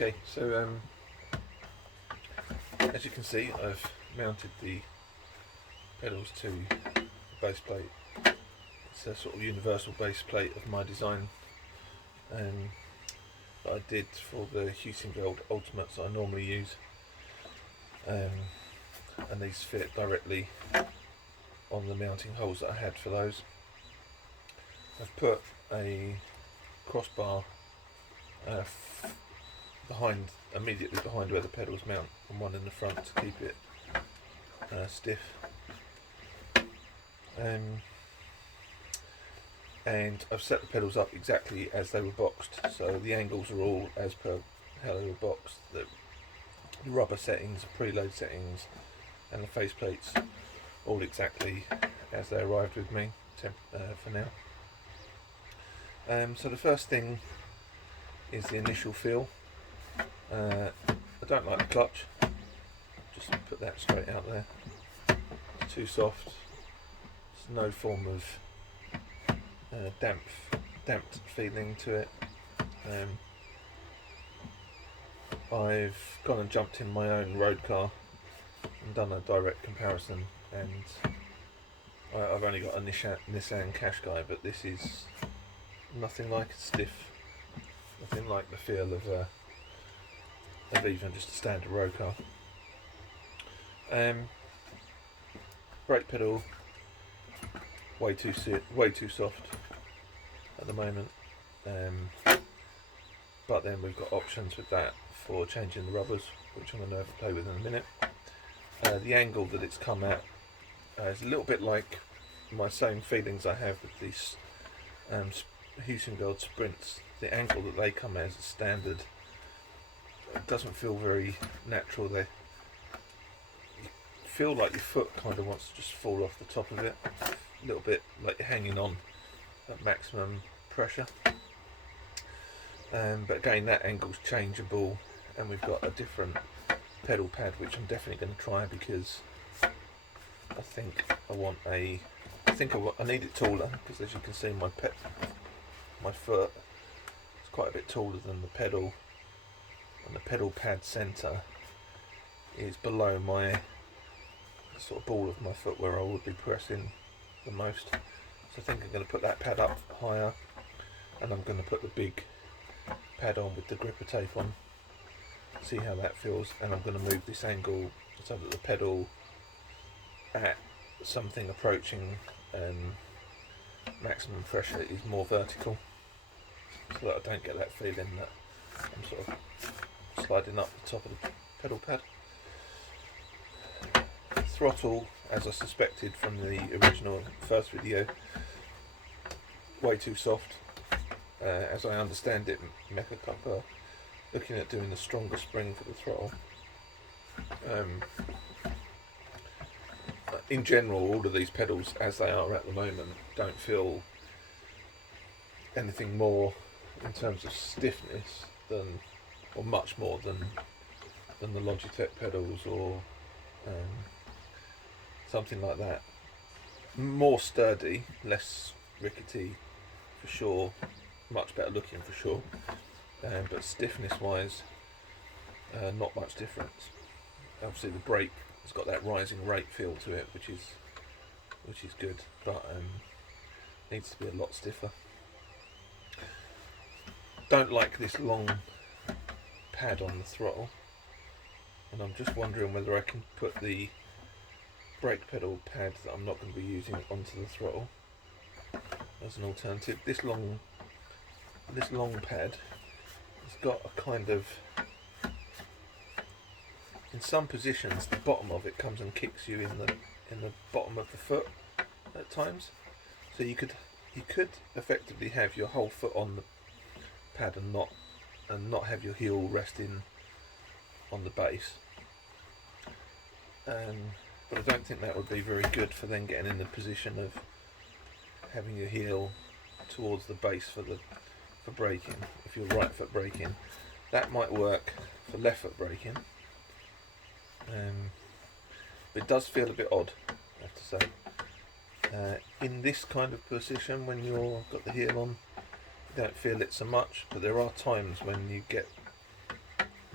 Okay, so as you can see, I've mounted the pedals to the base plate. It's a sort of universal base plate of my design that I did for the Husingeld Ultimates that I normally use, and these fit directly on the mounting holes that I had for those. I've put a crossbar immediately behind where the pedals mount, and one in the front to keep it stiff. And I've set the pedals up exactly as they were boxed, so the angles are all as per how they were boxed. The rubber settings, the preload settings, and the faceplates all exactly as they arrived with me for now. So the first thing is the initial feel. I don't like the clutch, just put that straight out there. It's too soft. There's no form of damped feeling to it. I've gone and jumped in my own road car and done a direct comparison, and I've only got a Nissan Qashqai, but this is nothing like stiff, nothing like the feel of even just a standard road car. Brake pedal way too soft at the moment, but then we've got options with that for changing the rubbers, which I'm going to play with in a minute. The angle that it's come at is a little bit like my same feelings I have with these Husingeld Sprints. The angle that they come as a standard, it doesn't feel very natural. You feel like your foot kind of wants to just fall off the top of it, a little bit like you're hanging on at maximum pressure. But again, that angle's changeable, and we've got a different pedal pad, which I'm definitely going to try, because I think I need it taller, because as you can see, my foot is quite a bit taller than the pedal, and the pedal pad centre is below my sort of ball of my foot where I would be pressing the most. So I think I'm going to put that pad up higher, and I'm going to put the big pad on with the gripper tape on, see how that feels, and I'm going to move this angle so that the pedal at something approaching maximum pressure is more vertical, so that I don't get that feeling that I'm sort of sliding up the top of the pedal pad. Throttle, as I suspected from the original first video, way too soft. As I understand it, Meca are looking at doing a stronger spring for the throttle. In general, all of these pedals, as they are at the moment, don't feel anything more in terms of stiffness or much more than the Logitech pedals, or something like that. More sturdy, less rickety for sure, much better looking for sure, but stiffness wise, not much difference. Obviously the brake has got that rising rate feel to it, which is good, but needs to be a lot stiffer. Don't like this long pad on the throttle, and I'm just wondering whether I can put the brake pedal pad that I'm not going to be using onto the throttle as an alternative. This long pad has got a kind of, in some positions the bottom of it comes and kicks you in the bottom of the foot at times, so you could effectively have your whole foot on the pad and not have your heel resting on the base, but I don't think that would be very good for then getting in the position of having your heel towards the base for braking. If you're right foot braking, that might work for left foot braking, but it does feel a bit odd, I have to say. In this kind of position, when you've got the heel on, you don't feel it so much, but there are times when you get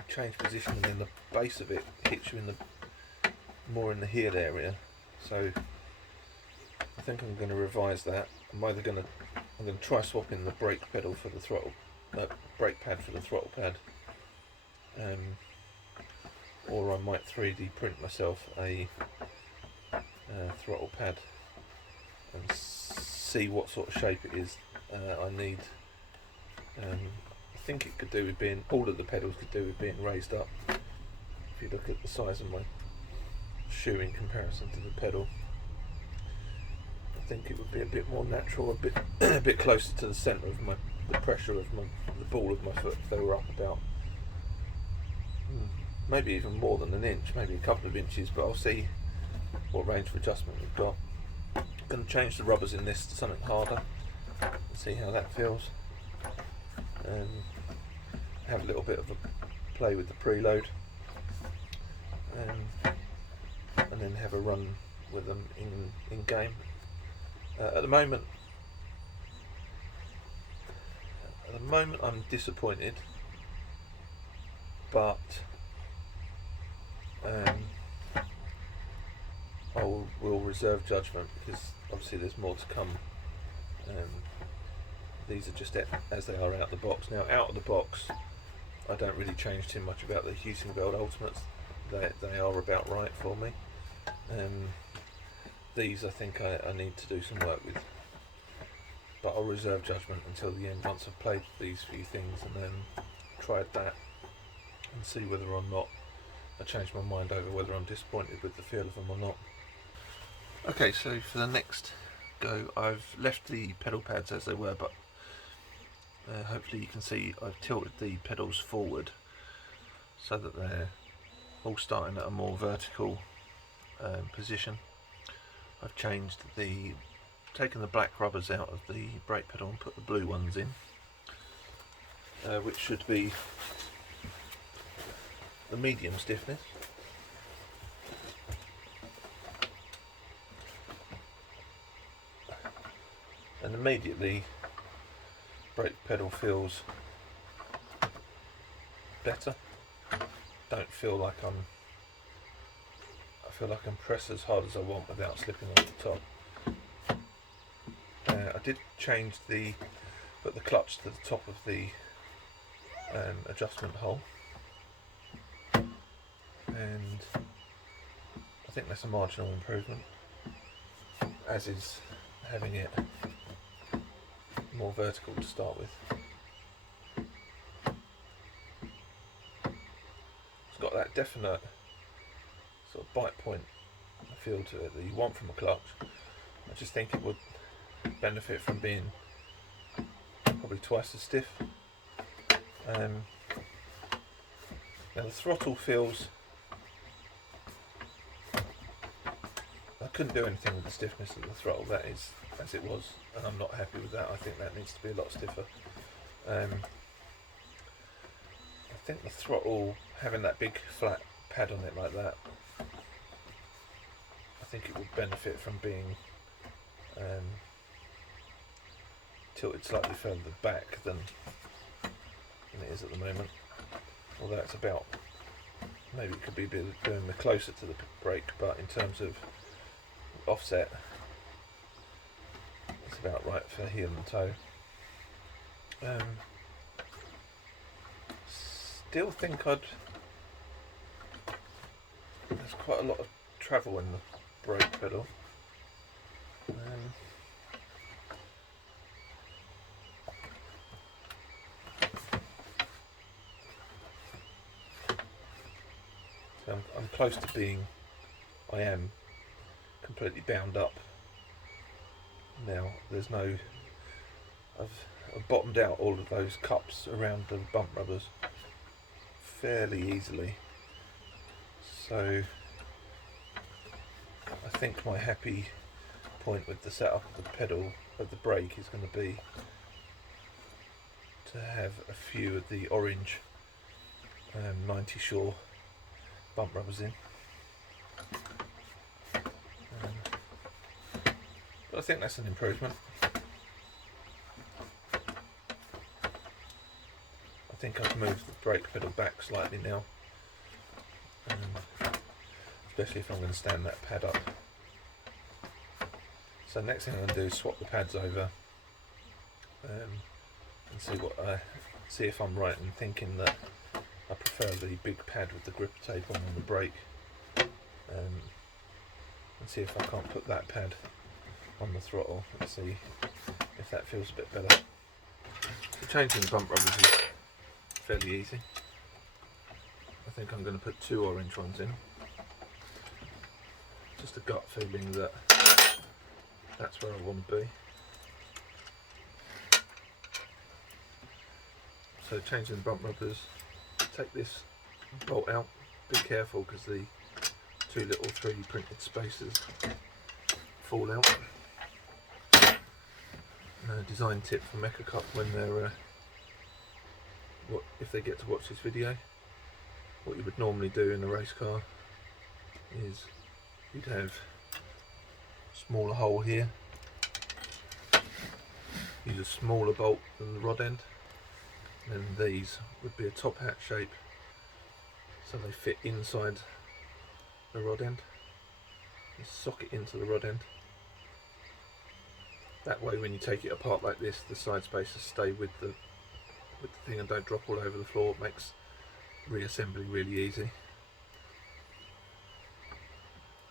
change position, and then the base of it hits you in the more in the heel area. So I think I'm going to revise that. I'm going to try swapping the brake pedal for the throttle, brake pad for the throttle pad, or I might 3D print myself a throttle pad and see what sort of shape it is I need. I think it could do with being, all of the pedals could do with being raised up. If you look at the size of my shoe in comparison to the pedal, I think it would be a bit more natural, a bit closer to the centre of the pressure of the ball of my foot if they were up about maybe even more than an inch, maybe a couple of inches, but I'll see what range of adjustment we've got. I'm going to change the rubbers in this to something harder and see how that feels. Have a little bit of a play with the preload, and then have a run with them in game. At the moment I'm disappointed, but I will reserve judgment because obviously there's more to come. These are just as they are out of the box. Now, out of the box, I don't really change too much about the Husingveld Ultimates. They are about right for me. These I think I need to do some work with, but I'll reserve judgment until the end once I've played these few things and then tried that and see whether or not I change my mind over whether I'm disappointed with the feel of them or not. Okay, so for the next go, I've left the pedal pads as they were, but hopefully you can see I've tilted the pedals forward so that they're all starting at a more vertical position. I've taken the black rubbers out of the brake pedal and put the blue ones in, which should be the medium stiffness. And immediately brake pedal feels better. Don't feel like I feel like I can press as hard as I want without slipping on the top. I did put the clutch to the top of the adjustment hole, and I think that's a marginal improvement, as is having it more vertical to start with. It's got that definite sort of bite point feel to it that you want from a clutch. I just think it would benefit from being probably twice as stiff. Now the throttle feels, I couldn't do anything with the stiffness of the throttle. That is as it was, and I'm not happy with that. I think that needs to be a lot stiffer. I think the throttle, having that big flat pad on it like that, I think it would benefit from being tilted slightly further back than it is at the moment. Although it's about, maybe it could be doing the closer to the brake, but in terms of offset, it's about right for heel and toe. Still think there's quite a lot of travel in the brake pedal. So I'm close to being, I am completely bound up now. There's no, I've bottomed out all of those cups around the bump rubbers fairly easily, so I think my happy point with the setup of the pedal of the brake is going to be to have a few of the orange 90 Shore bump rubbers in. But I think that's an improvement. I think I to move the brake pedal back slightly now, especially if I'm going to stand that pad up. So next thing I'm going to do is swap the pads over and see if I'm right in thinking that I prefer the big pad with the gripper tape on the brake, and see if I can't put that pad on the throttle and see if that feels a bit better. So changing the bump rubbers is fairly easy. I think I'm going to put 2 orange ones in. Just a gut feeling that that's where I want to be. So changing the bump rubbers, take this bolt out, be careful because the 2 little 3D printed spacers fall out. Design tip for Meca Cup when they're if they get to watch this video, what you would normally do in a race car is you'd have a smaller hole here, use a smaller bolt than the rod end, and then these would be a top hat shape so they fit inside the rod end. You socket into the rod end. That way when you take it apart like this, the side spacers stay with the thing and don't drop all over the floor. It makes reassembly really easy.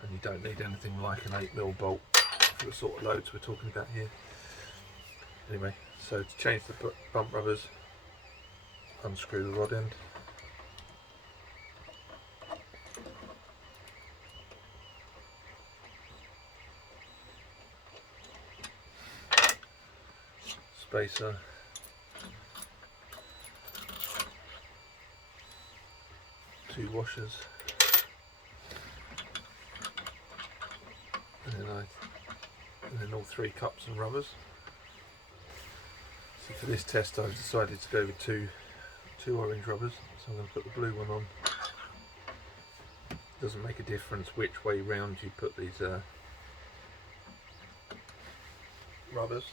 And you don't need anything like an 8mm bolt for the sort of loads we're talking about here. Anyway, so to change the bump rubbers, unscrew the rod end. Spacer. Two washers. And then all 3 cups and rubbers. So for this test I've decided to go with two orange rubbers, so I'm going to put the blue one on. Doesn't make a difference which way round you put these rubbers.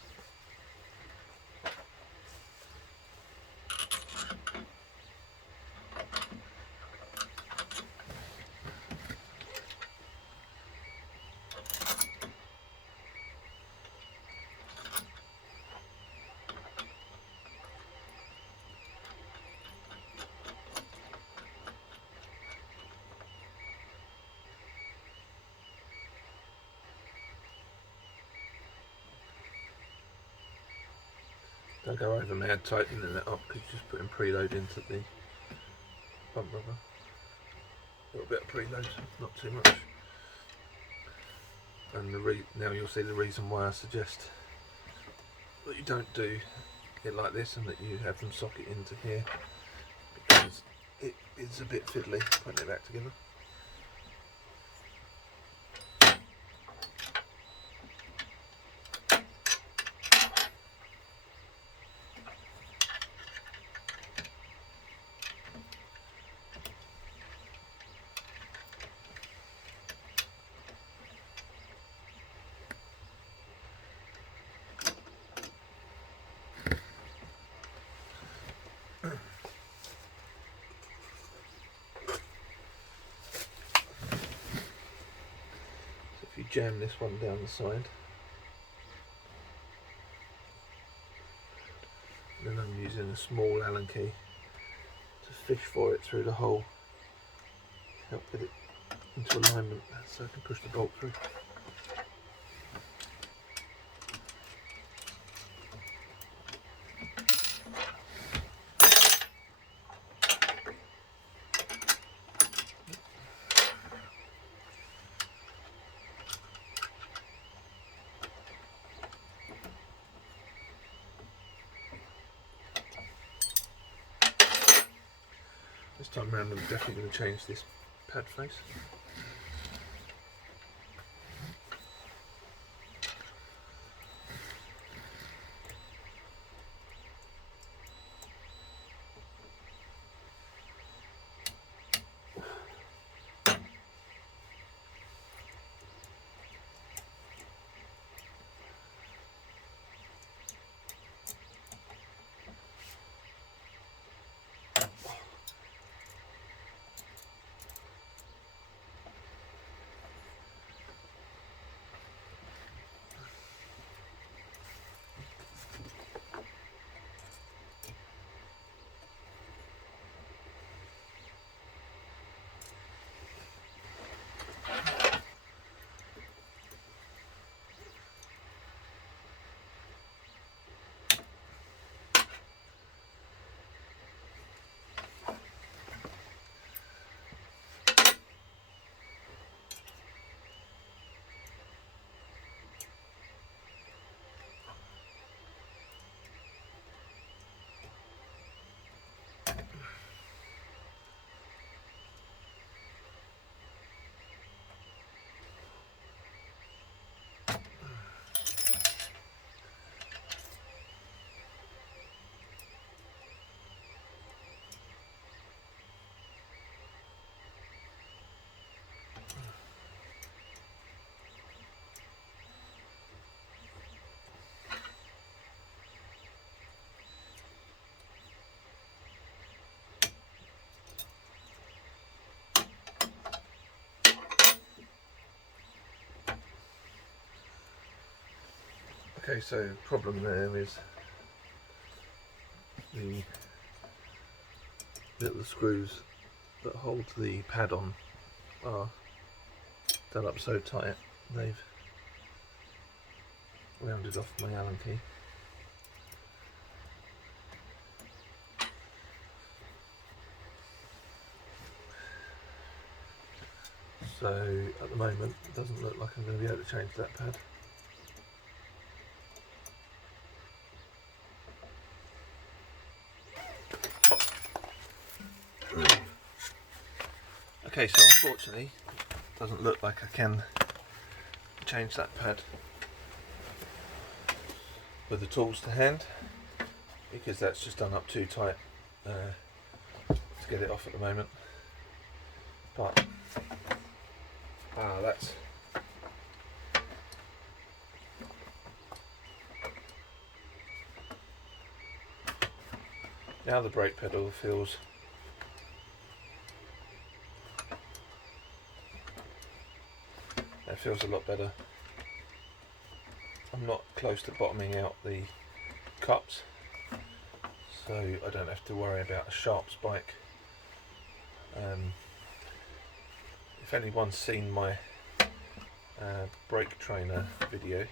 Don't go over mad tightening it up because you're just putting preload into the bump rubber. A little bit of preload, not too much. And now you'll see the reason why I suggest that you don't do it like this and that you have them socket into here, because it is a bit fiddly putting it back together. If you jam this one down the side, and then I'm using a small Allen key to fish for it through the hole, help get it into alignment so I can push the bolt through. This time around I'm definitely going to change this pad face. Okay, so the problem there is the little screws that hold the pad on are done up so tight they've rounded off my Allen key. So at the moment it doesn't look like I'm going to be able to change that pad. Okay, so unfortunately it doesn't look like I can change that pad with the tools to hand, because that's just done up too tight to get it off at the moment. But that's now the brake pedal feels a lot better. I'm not close to bottoming out the cups, so I don't have to worry about a sharp spike. If anyone's seen my brake trainer video,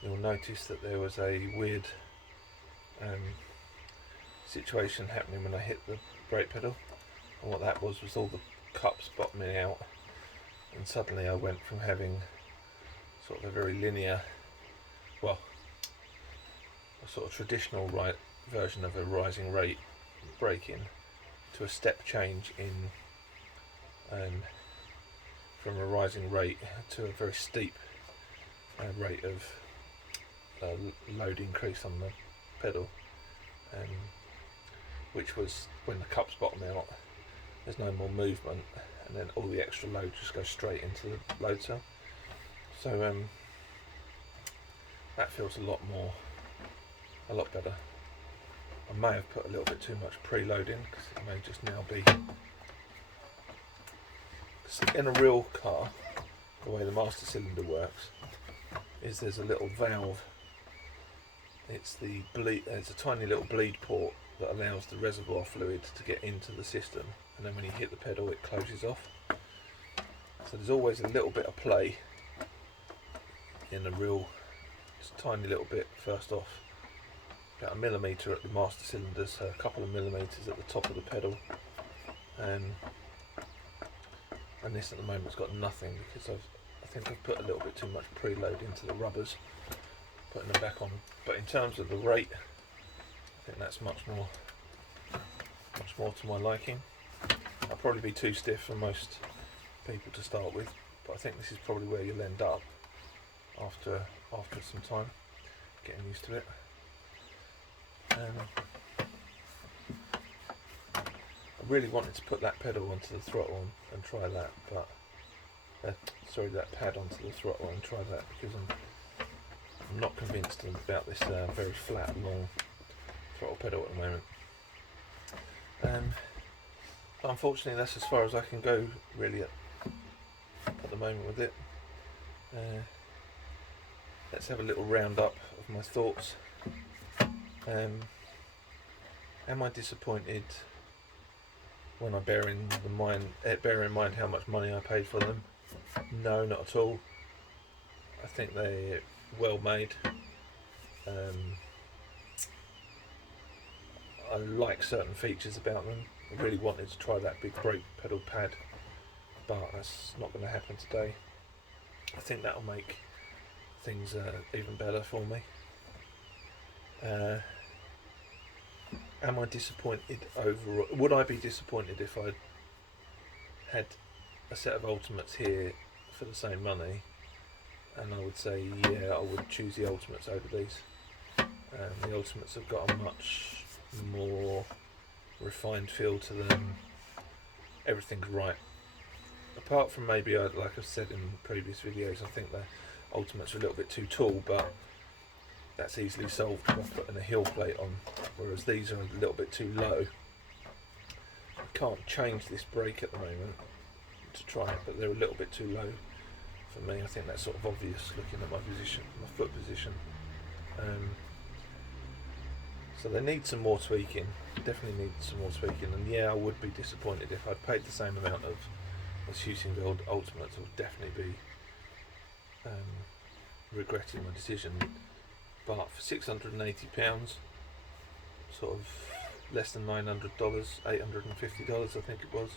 you'll notice that there was a weird situation happening when I hit the brake pedal, and what that was all the cups bottoming out, and suddenly I went from having sort of a very linear, well, a sort of traditional right version of a rising rate braking to a step change in from a rising rate to a very steep rate of load increase on the pedal, which was when the cups bottom out, there's no more movement, and then all the extra load just goes straight into the load cell. So that feels a lot better. I may have put a little bit too much preload in, because it may just now be, in a real car, the way the master cylinder works is there's a little valve. It's a tiny little bleed port that allows the reservoir fluid to get into the system, and then when you hit the pedal it closes off. So there's always a little bit of play in a real, just tiny little bit first off, about 1 millimetre at the master cylinders, so a couple of millimetres at the top of the pedal, and this at the moment's got nothing, because I think I've put a little bit too much preload into the rubbers, putting them back on. But in terms of the rate, I think that's much more to my liking. I'll probably be too stiff for most people to start with, but I think this is probably where you'll end up after some time getting used to it. I really wanted to put that pedal onto the throttle and try that, but that pad onto the throttle and try that, because I'm not convinced about this very flat, long throttle pedal at the moment. Unfortunately, that's as far as I can go really at the moment with it. Let's have a little roundup of my thoughts. Am I disappointed when I bear in mind how much money I paid for them? No, not at all. I think they're well made. I like certain features about them. I really wanted to try that big brake pedal pad, but that's not going to happen today. I think that'll make things even better for me. Am I disappointed overall? Would I be disappointed if I had a set of Ultimates here for the same money? And I would say, yeah, I would choose the Ultimates over these. The Ultimates have got a much more refined feel to them. Everything's right. Apart from maybe, like I've said in previous videos, I think the Ultimates are a little bit too tall, but that's easily solved by putting a heel plate on, whereas these are a little bit too low. I can't change this brake at the moment to try it, but they're a little bit too low for me. I think that's sort of obvious looking at my position, my foot position. So they need some more tweaking. Definitely need some more tweaking. And yeah, I would be disappointed if I'd paid the same amount as Shootingville Ultimates. I would definitely be regretting my decision. But for £680, sort of less than $900, $850 I think it was.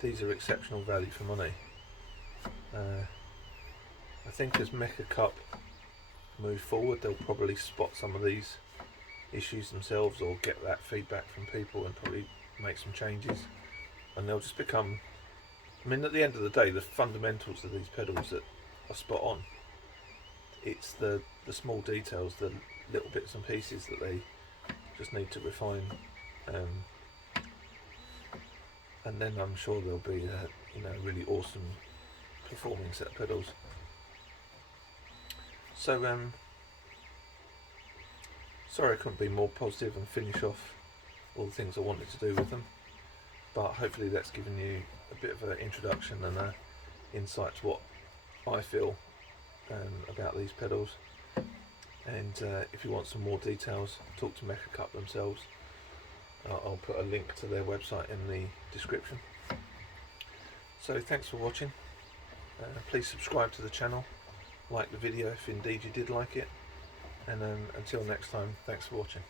These are exceptional value for money. I think as Meca Cup move forward, they'll probably spot some of these issues themselves, or get that feedback from people and probably make some changes, and they'll just become, I mean, at the end of the day, the fundamentals of these pedals that are spot on. It's the small details, the little bits and pieces that they just need to refine, and then I'm sure there'll be a really awesome performing set of pedals. So sorry I couldn't be more positive and finish off all the things I wanted to do with them, but hopefully that's given you a bit of an introduction and an insight to what I feel about these pedals. And if you want some more details, talk to Meca Cup themselves. I'll put a link to their website in the description. So thanks for watching. Please subscribe to the channel, like the video if indeed you did like it, and until next time, thanks for watching.